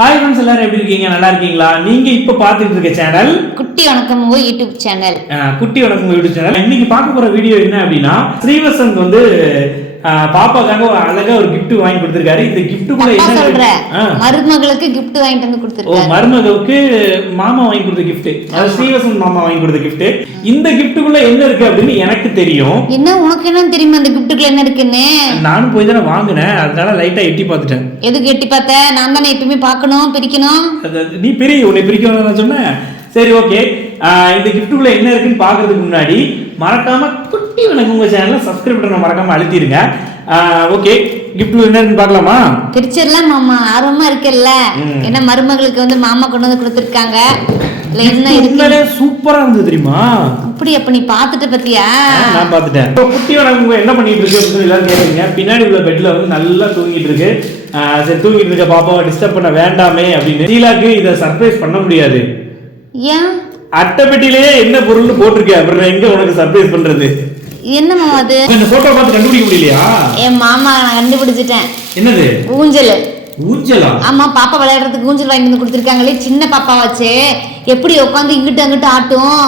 Hi friends எல்லாரும் எப்படி இருக்கீங்க? நல்லா இருக்கீங்களா? நீங்க இப்ப பாத்துட்டு இருக்க சேனல் குட்டி வணக்கம் யூடியூப் சேனல் குட்டி வணக்கம் யூடியூப் சேனல் இன்னைக்கு பார்க்க போற வீடியோ என்ன அப்படின்னா ஸ்ரீவசந்த் வந்து பாப்பாக்காக ஒரு அழகா ஒரு gift வாங்கி கொடுத்திருக்காரு. இந்த gift கூட என்ன. மருமகளுக்கு gift வாங்கிட்டு வந்து கொடுத்துருக்காரு. மருமகளுக்கு மாமா வாங்கி கொடுத்த gift. அதாவது ஸ்ரீவசந்த் மாமா வாங்கி கொடுத்த gift. இந்த கிஃப்ட்டுக்குள்ள என்ன இருக்கு அப்படின்னு எனக்கு தெரியும். என்ன உனக்கு என்னன்னு தெரியுமா அந்த கிஃப்ட்டுக்குள்ள என்ன இருக்குன்னு? நானும் போய் தானே வாங்கினேன். அதனால லைட்டா எட்டி பார்த்துட்டேன். எதுக்கு எட்டி பார்த்த? நான் தானே எப்பயுமே பார்க்கணும் பிரிக்கணும். அது- நீ பெரிய உன்னை பிரிக்க நான் சொன்னேன். சரி ஓகே இந்த கிஃப்ட்டுக்குள்ள என்ன இருக்குன்னு பார்க்கறதுக்கு முன்னாடி மறக்காம குட்டி வணக்கம் உங்க சேனலை சப்ஸ்கிரைப் பண்ண மறக்காம அழுத்திடுங்க ஓகே கிஃப்ட் என்ன இருக்குன்னு பார்க்கலாமா? பிரிச்சிடலாம் மாமா ஆர்வமா இருக்கல்ல. என்ன மருமகளுக்கு வந்து மாமா கொண்டு வந்து கொடுத்துருக்காங்க? சூப்பரா இருந்தது தெரியுமா? அப்படி அப்ப நீ பார்த்துட்ட பத்தியா நான் பார்த்துட்டேன். இப்போ குட்டி வணக்கம் உங்க என்ன பண்ணிட்டு இருக்கு அப்படின்னு எல்லாரும் கேட்குறீங்க பின்னாடி உள்ள பெட்ல வந்து நல்லா தூங்கிட்டு இருக்கு. சரி தூங்கிட்டு இருக்க பாப்பாவை டிஸ்டர்ப் பண்ண வேண்டாமே அப்படின்னு. ஷீலாக்கு இதை சர்ப்ரைஸ் பண்ண முடியாது. ஏன்? அட்டை பெட்டிலேயே என்ன பொருள்னு போட்டிருக்கேன் அப்புறம் நான் எங்க உனக்கு சர்ப்ரைஸ் பண்றது? என்ன மாமா அது? இந்த போட்டோ பார்த்து கண்டுபிடிக்க முடியலையா? என் மாமா நான் கண்டுபிடிச்சிட்டேன். என்னது? ஊஞ்சல். ஊஞ்சலா? ஆமா பாப்பா விளையாடுறதுக்கு ஊஞ்சல் வாங்கி வந்து கொடுத்துருக்காங்களே சின்ன பாப்பா வச்சு. எப்படி உட்காந்து இங்கிட்டு அங்கிட்டு ஆட்டும்?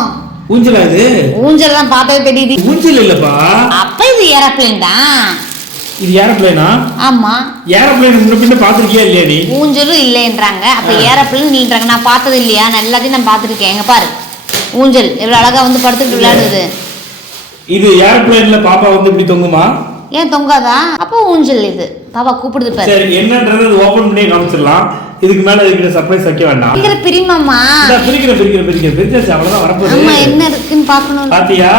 ஊஞ்சலா இது? ஊஞ்சல் தான் பார்த்தவே தெரியுது ஊஞ்சல் இல்லப்பா. அப்ப இது ஏரோப்ளேன் தான். இது ஏரோப்ளேனா? ஆமா. ஏரோப்ளேன் முன்ன பின்ன பாத்திருக்கியா இல்லையா நீ? ஊஞ்சலும் இல்லைன்றாங்க. அப்ப ஏரோப்ளேன் நீன்றாங்க. நான் பார்த்தது இல்லையா? நான் எல்லாத்தையும் நான் பார்த்துருக்கேன். எங்க பாரு. ஊஞ்சல். எவ்வளவு அழகா வந்து படுத்துக்கிட்டு விளையாடுது. இது ஏரோப்ளேன்ல பாப்பா வந்து இப்படி தொங்குமா? ஏன் தொங்காதா? அப்போ ஊஞ்சல் இது. பாப்பா கூப்பிடுது பாரு. சரி என்னன்றது ஓபன் பண்ணி காமிச்சிடலாம். இதுக்கு மேல இதுக்கிட்ட சர்ப்ரைஸ் வைக்க வேண்டாம். சீக்கிர பிரிமாமா இந்தா, பிரிக்கிறேன் பிரிக்கிறேன் பிரிக்கிறேன் பிரிச்சாச்சு அவ்வளவுதான் ஆமா வரப்போகுது என்ன இருக்குன்னு பார்க்கணும் பாத்தியா?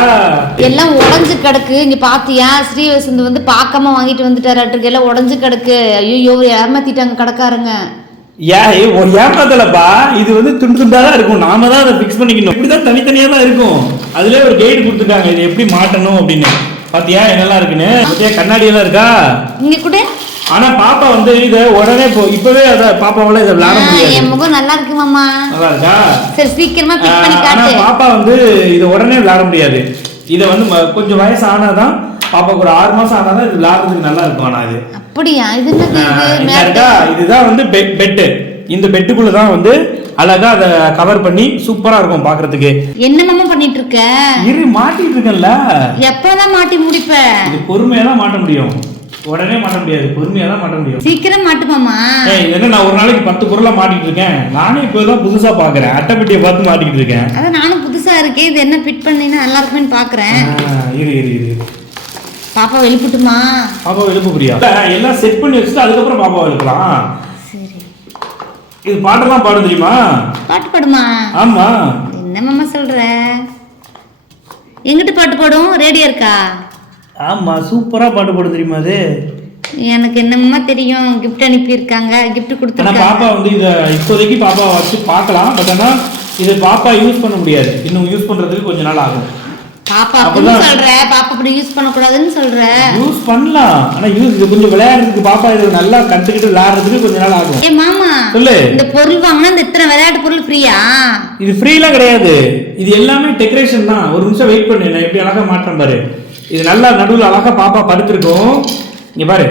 எல்லாம் உடஞ்சு கிடக்கு. இங்க பாத்தியா? ஸ்ரீவசந்த் வந்து பார்க்காம வாங்கிட்டு வந்துட்டாரு எல்லாம் உடஞ்சு கிடக்கு. ஐயோ ஏமாத்திட்டாங்க கடைக்காரங்க. ஏன் ஏய், ஒரு ஏமாத்தலப்பா. இது வந்து துண்டு துண்டா தான் இருக்கும். நாம தான் அதை ஃபிக்ஸ் பண்ணிக்கணும். இப்படிதான் தனித்தனியா தான் இருக்கும். அதுலயே ஒரு கைடு கொடுத்துருக்காங்க. இது எப்படி மாட்டணும் அப்படின்னு. பாத்தியா என்னெல்லாம் இருக்குன்னு? கண்ணாடி எல்லாம் இருக்கா? இங்க கூட. ஆனா பாப்பா வந்து இத உடனே போ இப்பவே அத பாப்பாவால இதை விளையாட முடியாது. என் முகம் நல்லா இருக்கு மாமா. நல்லா இருக்கா சரி சீக்கிரமா பிக் பண்ணி ஆஹ், ஆனா காட்டு. பாப்பா வந்து இதை உடனே விளையாட முடியாது. இதை வந்து கொஞ்சம் வயசு ஆனாதான் பாப்பாக்கு ஒரு ஆறு மாசம் ஆனாதான் இது விளையாடுறதுக்கு நல்லா இருக்கும் ஆனா இது. அப்படியா? இது என்னது இதுதான் வந்து பெட்டு இந்த பெட்டுக்குள்ள தான் வந்து அழகா அதை கவர் பண்ணி சூப்பரா இருக்கும் பாக்குறதுக்கு. என்ன மாமா பண்ணிட்டு இருக்க? இரு மாட்டிட்டு இருக்கேன்ல. எப்பதான் மாட்டி முடிப்ப? இது பொறுமையா தான் மாட்ட முடியும். உடனே மாட்ட முடியாது பொறுமையா தான் மாட்ட முடியும். சீக்கிரம் மாட்டு மாமா ஏய், இது என்ன நான் ஒரு நாளைக்கு பத்து பொருளா மாட்டிட்டு இருக்கேன்? நானே இப்போதான் புதுசா பாக்குறேன் அட்டைப்பெட்டியை பார்த்து மாட்டிக்கிட்டு இருக்கேன். அதான் நானும் புதுசா இருக்கேன். இது என்ன ஃபிட் பண்ணீங்கன்னா நல்லா இருக்குமேன்னு பாக்குறேன் இரு இரு இரு. பாப்பா வெளிப்புட்டுமா? பாப்பாவை எழுப்ப புரியா? எல்லாம் செட் பண்ணி வச்சுட்டு அதுக்கப்புறம் பாப்பாவை எழுப்பலாம் சரி. இது பாட்டெல்லாம் பாடும் தெரியுமா? பாட்டு பாடுமா? ஆமா. என்ன மாமா சொல்ற? எங்கிட்ட பாட்டு பாடும்? ரேடியோ இருக்கா? ஆமா சூப்பரா பாட்டு பாடும் தெரியுமா அது? எனக்கு என்னம்மா தெரியும். கிஃப்ட் அனுப்பியிருக்காங்க. கிஃப்ட் கொடுத்துருக்காங்க. பாப்பா வந்து இத இப்போதைக்கு பாப்பா வச்சு பார்க்கலாம். பட் ஆனா இது பாப்பா யூஸ் பண்ண முடியாது. இன்னும் யூஸ் பண்றதுக்கு கொஞ்ச நாள் ஆகும். பாப்பா. அப்படின்னு சொல்ற. பாப்பா அப்படி யூஸ் பண்ணக்கூடாதுன்னு சொல்ற. யூஸ் பண்ணலாம். ஆனா யூஸ் இது கொஞ்சம் விளையாடுறதுக்கு பாப்பா இது நல்லா கத்துக்கிட்டு விளையாடுறதுக்கு கொஞ்ச நாள் ஆகும். ஏ மாமா சொல்லு. இந்த பொருள் வாங்கினா இந்த இத்தனை விளையாட்டு பொருள் ஃப்ரீயா இது ஃப்ரீலாம் கிடையாது. இது எல்லாமே டெக்கரேஷன் தான். ஒரு நிமிஷம் வெயிட் பண்ணு. நான் எப்படி அழகா மாற்றேன் பாரு. இது நல்லா நடுவுல அழகா பாப்பா படுத்திருக்கும். இங்க பாரு.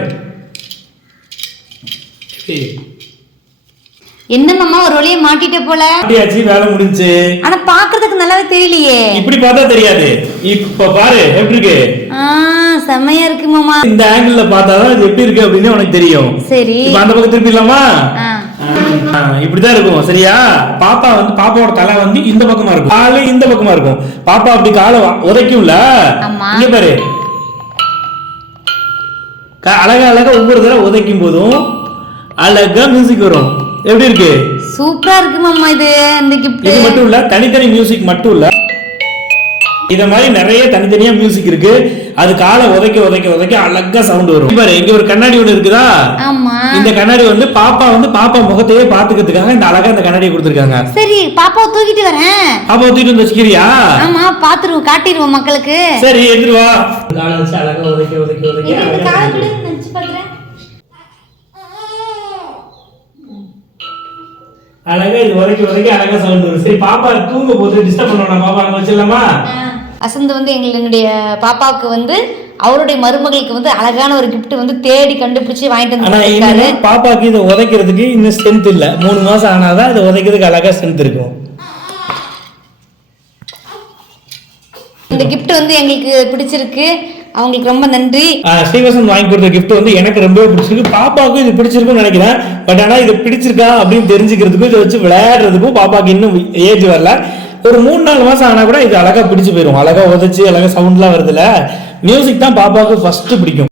என்ன மாமா ஒரு வழியை மாட்டிட்ட போல? மாட்டியாச்சு வேலை முடிஞ்சுச்சு ஆனா பாக்குறதுக்கு நல்லாவே தெரியலையே. இப்படி பார்த்தா தெரியாது. இப்ப பாரு எப்படி இருக்கு? செமையா இருக்கு மாமா. இந்த ஆங்கிள் பார்த்தாதான் இது எப்படி இருக்கு அப்படின்னு உனக்கு தெரியும். சரி. அந்த பக்கம் திருப்பிடலாமா? இப்படிதான் இருக்கும் சரியா? பாப்பா வந்து பாப்பாவோட தலை வந்து இந்த பக்கமா இருக்கும். காலு இந்த பக்கமா இருக்கும். பாப்பா அப்படி காலை உதைக்கும்ல. இங்க பாரு. அழகா அழகா ஒவ்வொரு தடவை உதைக்கும் போதும் அழகா மியூசிக் வரும். எப்படி இருக்கு? சூப்பரா இருக்கு மாமா இது இந்த கிஃப்ட் இது மட்டும் இல்ல தனித்தனி மியூசிக் மட்டும் இல்ல இத மாதிரி நிறைய தனித்தனியா மியூசிக் இருக்கு. அது காலை உதைக்க உதைக்க உதைக்க அழகா சவுண்ட் வரும். பாரு இங்க ஒரு கண்ணாடி ஒண்ணு இருக்குதா? இந்த கண்ணாடி வந்து பாப்பா வந்து பாப்பா முகத்தையே பாத்துக்கிறதுக்காக இந்த அழகா இந்த கண்ணாடியை கொடுத்துருக்காங்க. சரி பாப்பாவை தூக்கிட்டு வரேன். பாப்பா தூக்கிட்டு வந்து வச்சுக்கிறியா? ஆமா பாத்துருவோம் காட்டிடுவோம் மக்களுக்கு. சரி எடுத்துட்டு வா. காலை வச்சு உதைக்க உதைக்க உதைக்க. அழகா இது உதைக்க உதைக்க அழகா சவுண்ட் வரும். சரி பாப்பா தூங்க போது டிஸ்டர்ப் பண்ணணும் பாப்பா அங்க வச்சிடலாமா? வசந்த் வந்து எங்கள் என்னுடைய பாப்பாவுக்கு வந்து அவருடைய மருமகளுக்கு வந்து அழகான ஒரு gift வந்து தேடி கண்டுபிடிச்சு வாங்கிட்டு வந்து பாப்பாக்கு இதை உதைக்கிறதுக்கு இன்னும் ஸ்ட்ரென்த் இல்ல. மூணு மாசம் ஆனாதான் இதை உதைக்கிறதுக்கு அழகா ஸ்ட்ரென்த் இருக்கும். இந்த gift வந்து எங்களுக்கு பிடிச்சிருக்கு. அவங்களுக்கு ரொம்ப நன்றி. ஸ்ரீவசன் வாங்கி கொடுத்த கிஃப்ட் வந்து எனக்கு ரொம்பவே பிடிச்சிருக்கு. பாப்பாவுக்கும் இது பிடிச்சிருக்கும்னு நினைக்கிறேன். பட் ஆனா இது பிடிச்சிருக்கா அப்படின்னு தெரிஞ்சுக்கிறதுக்கும் இதை வச்சு விளையாடுறதுக்கும் பாப்பாக்கு இன்னும் ஏஜ் வரல. ஒரு மூணு நாலு மாசம் ஆனா கூட இது அழகா பிடிச்சு போயிடும் அழகா உதச்சு அழகா சவுண்ட்லாம் வருதுல. மியூசிக் தான் பாப்பாவுக்கு ஃபர்ஸ்ட் பிடிக்கும்.